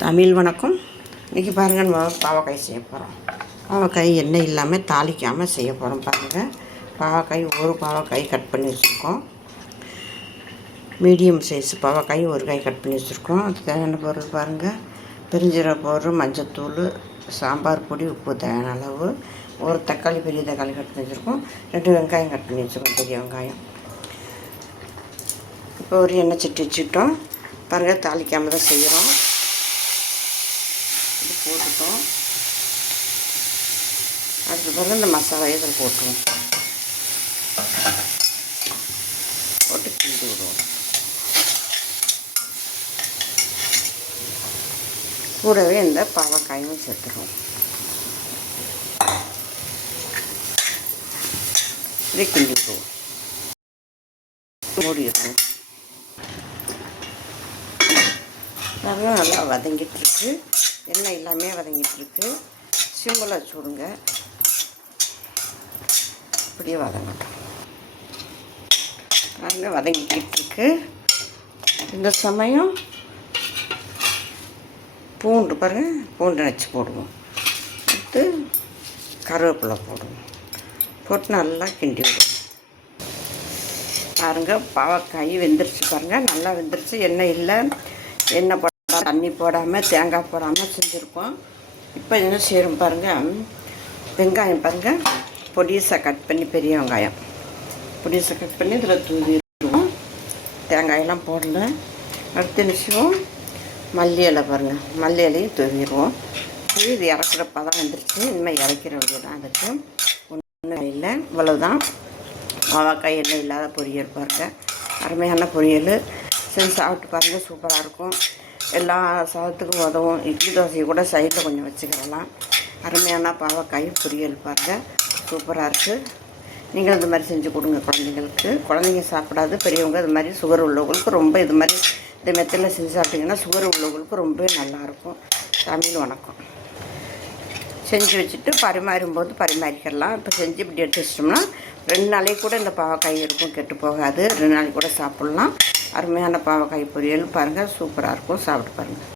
தமிழ் வணக்கம். இன்றைக்கி பாருங்கள் நம்ம பாவக்காய் செய்ய போகிறோம் பாவக்காய் எண்ணெய் இல்லாமல் தாளிக்காமல் செய்ய போகிறோம் பாருங்கள் பாவக்காய் ஒரு பாவக்காய் கட் பண்ணி வச்சுருக்கோம். மீடியம் சைஸ் பாவக்காய் ஒரு காய் கட் பண்ணி வச்சுருக்கோம். அதுக்கு தேவையான பொருள் பாருங்கள் பெருஞ்சீரக பவுடர் மஞ்சத்தூள் சாம்பார் பொடி உப்பு தேவையான அளவு. ஒரு தக்காளி பெரிய தக்காளி கட் பண்ணி வச்சுருக்கோம். ரெண்டு வெங்காயம் கட் பண்ணி வச்சுருக்கோம் பெரிய வெங்காயம். இப்போ ஒரு எண்ணெய் சட்டி வச்சுக்கிட்டோம். பாருங்கள் தாளிக்காமல் தான் செய்கிறோம் போட்டுட்டோம். அதுக்கு பிறகு இந்த மசாலா இதில் போட்டுருவோம். போட்டு கிண்டு விடுவோம். கூடவே இந்த பாவக்காயும் சேர்த்துருவோம். இதை கிண்டி விடுவோம். மூடிடுவோம் நல்லா நல்லா வதங்கிட்டு இருக்கு. எண்ணெய் எல்லாமே வதங்கிட்டு இருக்கு சிம்பிள் வச்சு விடுங்க அப்படியே வதங்கட்டும். நல்லா வதங்கிக்கிட்டு இருக்கு இந்த சமயம் பூண்டு பாருங்க பூண்டு நச்சு போடுவோம். அடுத்து கருவேப்பிலை போடுவோம். போட்டு நல்லா கிண்டி விடுவோம். பாருங்க பாவக்காய் வெந்துருச்சு பாருங்க. நல்லா வெந்துருச்சு. எண்ணெய் இல்லை. எண்ணெய் போட தண்ணி போடாமல் தேங்காய் போடாமல் செஞ்சுருக்கோம். இப்போ என்ன செய்கிறோம் பாருங்கள் வெங்காயம் பாருங்கள் பொடிசாக கட் பண்ணி பெரிய வெங்காயம். பொடிசாக கட் பண்ணி இதில் தூவிடுவோம் தேங்காயெல்லாம் போடல. அடுத்த நிமிஷம் மல்லி இலை பாருங்கள் மல்லி இலையும் தூவிடுவோம். தூவி இது இறக்குறப்ப தான் வந்துருச்சு. இனிமேல் இறக்கிற வேண்டிய தான் அதுக்கு ஒன்றும் இல்லை. இவ்வளோதான் மாவாக்காய் எண்ணெய் இல்லாத பொரியல் பாருங்கள் அருமையான பொரியல். செஞ்சு சாப்பிட்டு பாருங்கள் சூப்பராக இருக்கும். எல்லா சாதத்துக்கும் உதவும். இட்லி தோசையை கூட சைடில் கொஞ்சம் வச்சுக்கிறலாம் அருமையான பாவக்காய் பொரியல் பாருங்கள் சூப்பராக இருக்குது நீங்களும் இது மாதிரி செஞ்சு கொடுங்க குழந்தைங்களுக்கு. குழந்தைங்க சாப்பிடாது பெரியவங்க இது மாதிரி சுகர் உள்ளவங்களுக்கு ரொம்ப இது மாதிரி இந்த மெத்தில் செஞ்சு சாப்பிட்டிங்கன்னா சுகர் உள்ளவங்களுக்கு ரொம்ப நல்லாயிருக்கும் தமிழ் வணக்கம். செஞ்சு வச்சுட்டு பரிமாறும்போது பரிமாறிக்கிடலாம் இப்போ செஞ்சு இப்படி எடுத்து வச்சிட்டோம்னா ரெண்டு நாளைக்கு கூட இந்த பாவக்காய் இருக்கும் கெட்டு போகாது. ரெண்டு நாளைக்கு கூட சாப்பிட்லாம். அருமையான பாவக்காய் பொரியல் பாருங்கள் சூப்பராக இருக்கும். சாப்பிட்டு பாருங்கள்